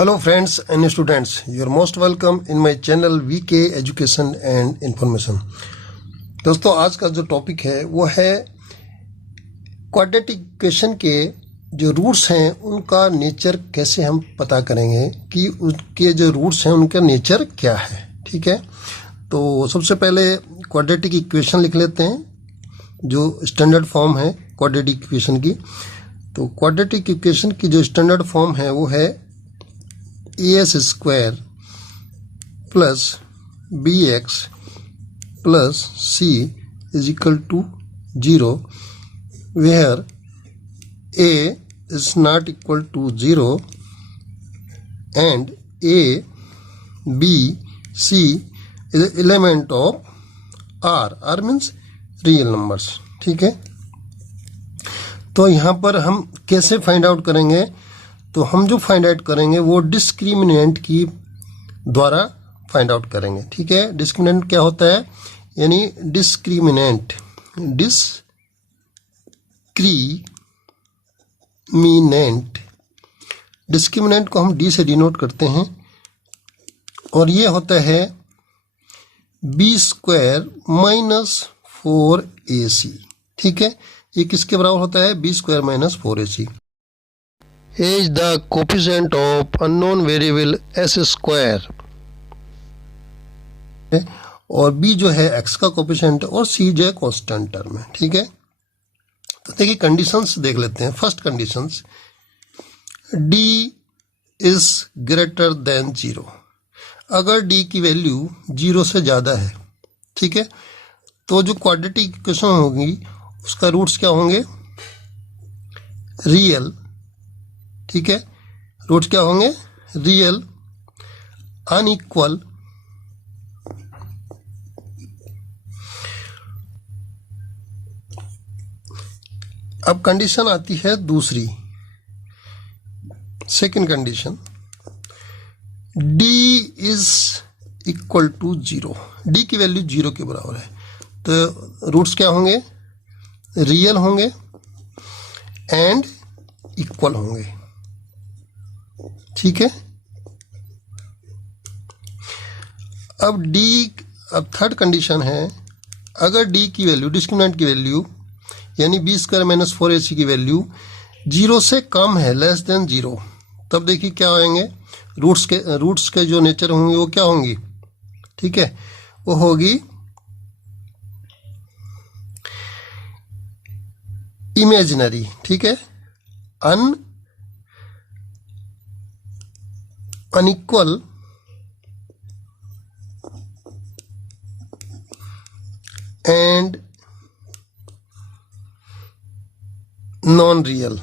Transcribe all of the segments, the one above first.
Hello friends and students, you are most welcome in my channel VK Education and Information। दोस्तों आज का जो topic है वो है क्वाड्रेटिक इक्वेशन के जो रूट्स हैं उनका नेचर कैसे हम पता करेंगे कि उनके जो रूट्स हैं उनका नेचर क्या है। ठीक है, तो सबसे पहले क्वाड्रेटिक इक्वेशन लिख लेते हैं जो स्टैंडर्ड फॉर्म है क्वाड्रेटिक इक्वेशन की। तो क्वाड्रेटिक इक्वेशन की जो स्टैंडर्ड फॉर्म है वो है AS square plus BX plus C is equal to 0 where A is not equal to 0 and A, B, C is an element of R. R means real numbers। ठीक है, तो यहाँ पर हम कैसे फाइंड आउट करेंगे? तो हम जो फाइंड आउट करेंगे वो डिस्क्रिमिनेंट की द्वारा फाइंड आउट करेंगे। ठीक है, डिस्क्रिमिनेंट क्या होता है? यानी डिस्क्रिमिनेंट डिस्क्रिमिनेंट को हम D से डिनोट करते हैं और ये होता है B स्क्वायर माइनस 4AC। ठीक है, ये किसके बराबर होता है? B square minus 4AC। A is the coefficient of unknown variable S square और B जो है X का कोफिशिएंट और C जो है कांस्टेंट टर्म है। ठीक है, तो देखिए कंडीशंस देख लेते हैं। First conditions, D is greater than 0। अगर D की वैल्यू 0 से ज़्यादा है, ठीक है, तो जो क्वाड्रेटिक इक्वेशन होगी उसका रूट्स क्या होंगे? रियल। ठीक है, रूट्स क्या होंगे? रियल, अनइक्वल, अब कंडीशन आती है दूसरी, second condition, D is equal to 0। D की वैल्यू 0 के बराबर है, तो रूट्स क्या होंगे? रियल होंगे एंड इक्वल होंगे। ठीक है, अब थर्ड कंडीशन है, अगर D की वैल्यू, डिस्क्रिमिनेंट की वैल्यू यानी B स्क्वायर माइनस 4AC की वैल्यू 0 से कम है, लेस देन 0, तब देखिए क्या आएंगे? रूट्स के जो नेचर होंगे वो क्या होंगी? ठीक है, वो होगी इमेजिनरी। ठीक है, अनइक्वल एंड नॉन रियल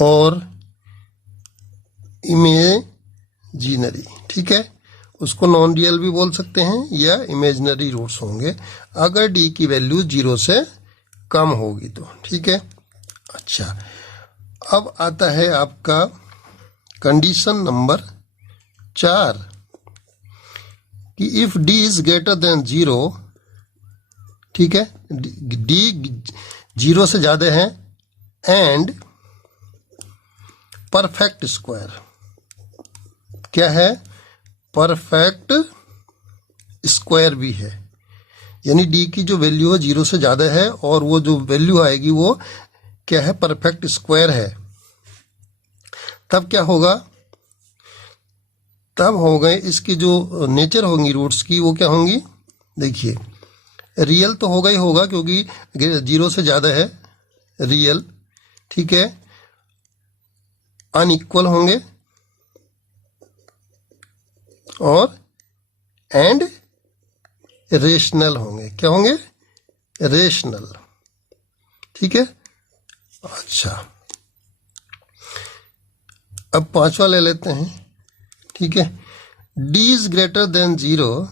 और इमेजिनरी। ठीक है, उसको नॉन रियल भी बोल सकते हैं या इमेजिनरी रूट्स होंगे अगर D की वैल्यू 0 से कम होगी तो। ठीक है, अच्छा, अब आता है आपका कंडीशन नंबर 4 कि if D is greater than 0, ठीक है, D 0 से ज्यादा है एंड परफेक्ट स्क्वायर, क्या है? परफेक्ट स्क्वायर भी है, यानी D की जो वैल्यू है 0 से ज्यादा है और वो जो वैल्यू आएगी वो क्या है? परफेक्ट स्क्वायर है। तब क्या होगा? तब हो गए इसकी जो नेचर होंगी रूट्स की वो क्या होंगी? देखिए, रियल तो होगा ही होगा क्योंकि 0 से ज्यादा है, रियल। ठीक है, अनइक्वल होंगे और एंड रेशनल होंगे। क्या होंगे? रेशनल। ठीक है, अच्छा, अब पांचवा ले लेते हैं। ठीक है, D is greater than 0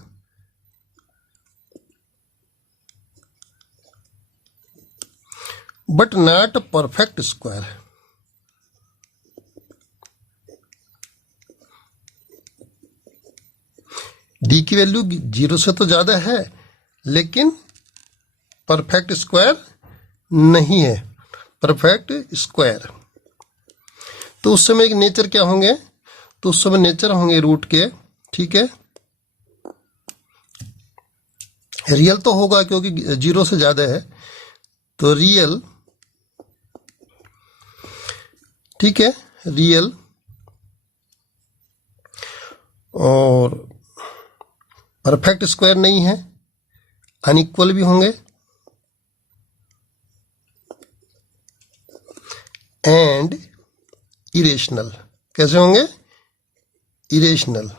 but not perfect square. D की वैल्यू 0 से तो ज्यादा है लेकिन परफेक्ट स्क्वायर नहीं है। परफेक्ट स्क्वायर तो उस समय एक नेचर क्या होंगे, तो उस समय नेचर होंगे रूट के, ठीक है। रियल तो होगा क्योंकि 0 से ज्यादा है, तो रियल, ठीक है, रियल। और परफेक्ट स्क्वायर नहीं है, अनइक्वल भी होंगे, एंड इरेशनल। कैसे होंगे, इरेशनल।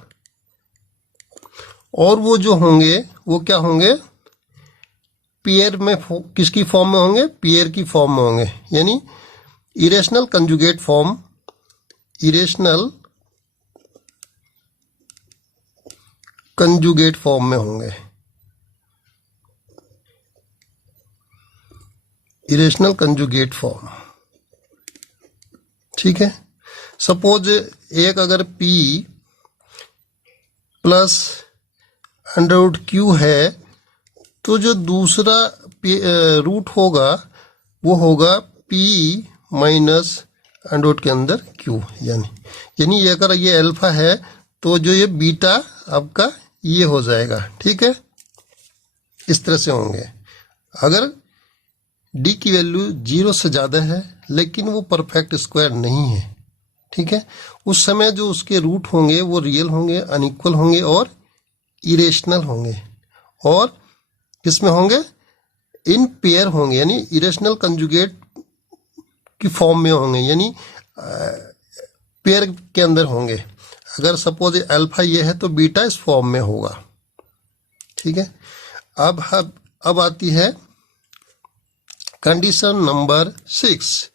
और वो जो होंगे वो क्या होंगे, पेयर में, किसकी फॉर्म में होंगे, पेयर की फॉर्म में होंगे, यानी irrational conjugate form, irrational conjugate form में होंगे, इरेशनल कंजुगेट फॉर्म, ठीक है। सपोज एक अगर p plus under root Q है, तो जो दूसरा रूट होगा वो होगा p माइनस अंडर रूट के अंदर q, यानी अगर ये अल्फा है तो जो ये बीटा आपका ये हो जाएगा, ठीक है। इस तरह से होंगे। अगर d की वैल्यू 0 से ज़्यादा है लेकिन वो परफेक्ट स्क्वायर नहीं है, ठीक है, उस समय जो उसके रूट होंगे वो रियल होंगे, अनइक्वल होंगे और इरेशनल होंगे। और किसमें होंगे, इन पेयर होंगे, यानी इरेशनल कंजुगेट की फॉर्म में होंगे, यानी पेयर के अंदर होंगे। अगर सपोज अल्फा ये है तो बीटा इस फॉर्म में होगा, ठीक है। अब आती है कंडीशन नंबर 6।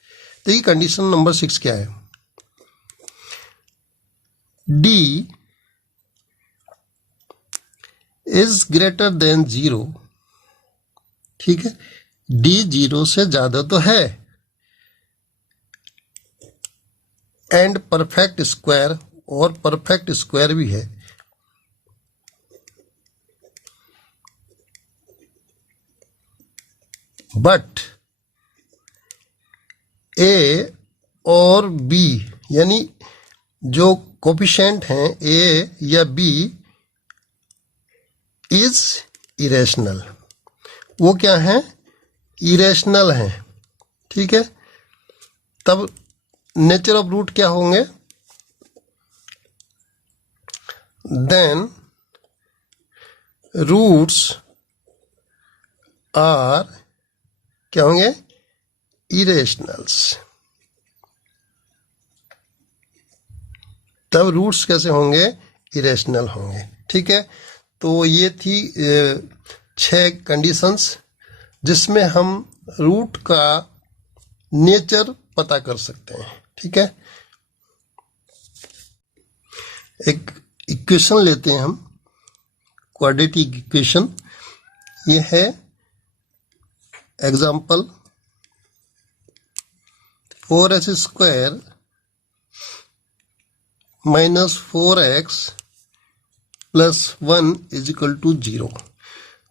देखिए कंडीशन नंबर 6 क्या है, d इज ग्रेटर देन 0, ठीक है, d 0 से ज्यादा तो है, एंड परफेक्ट स्क्वायर, और परफेक्ट स्क्वायर भी है, बट a और b, यानी जो कोफिशिएंट हैं a या b इज इरेशनल, वो क्या है, इरेशनल है, ठीक है। तब नेचर ऑफ रूट क्या होंगे, देन रूट्स आर क्या होंगे, इरेशनल्स। तब रूट्स कैसे होंगे, इरेशनल होंगे, ठीक है। तो ये थी 6 कंडीशंस जिसमें हम रूट का नेचर पता कर सकते हैं, ठीक है। एक इक्वेशन लेते हैं हम, क्वाड्रेटिक इक्वेशन। ये है example 4s square minus 4x plus 1 is equal to 0।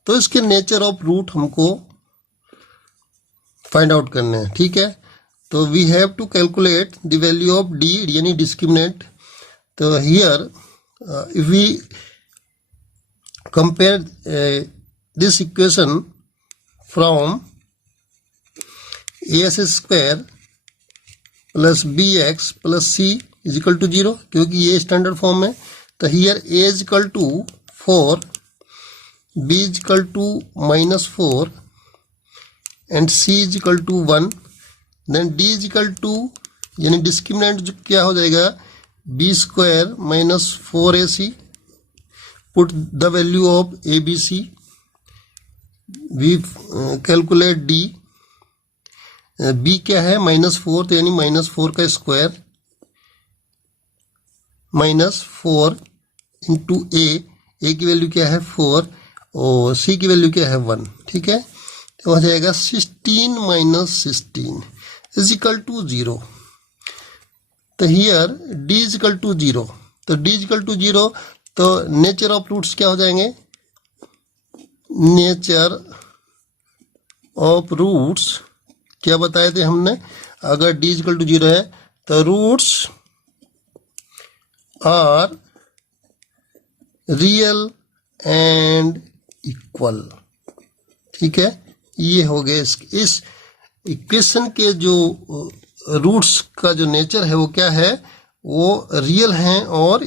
तो इसके नेचर ऑफ रूट हमको फाइंड आउट करने हैं, ठीक है। तो we have to calculate the value of d, यानी डिस्क्रिमिनेंट। तो here if we compare this equation from as square plus bx plus c is equal to 0, क्योंकि ये स्टैंडर्ड फॉर्म है। तो here a is equal to 4, b is equal to -4 and c is equal to 1, then d is equal to, यानी discriminant क्या हो जाएगा, b square minus 4ac, put the value of abc, we calculate d, b क्या है -4, तो यानी -4 का square -4 into a की वैल्यू क्या है 4 और c की वैल्यू क्या है 1, ठीक है। तो हो जाएगा 16 - 16 इज इक्वल टू 0। तो here d is equal to 0, तो d इज इक्वल टू 0, तो नेचर ऑफ रूट्स क्या हो जाएंगे, नेचर ऑफ रूट्स क्या बताए थे हमने, अगर d इज इक्वल टू 0 है the roots are real and equal. ठीक है, ये हो गए इस इक्वेशन के जो रूट्स का जो नेचर है वो क्या है, वो रियल हैं और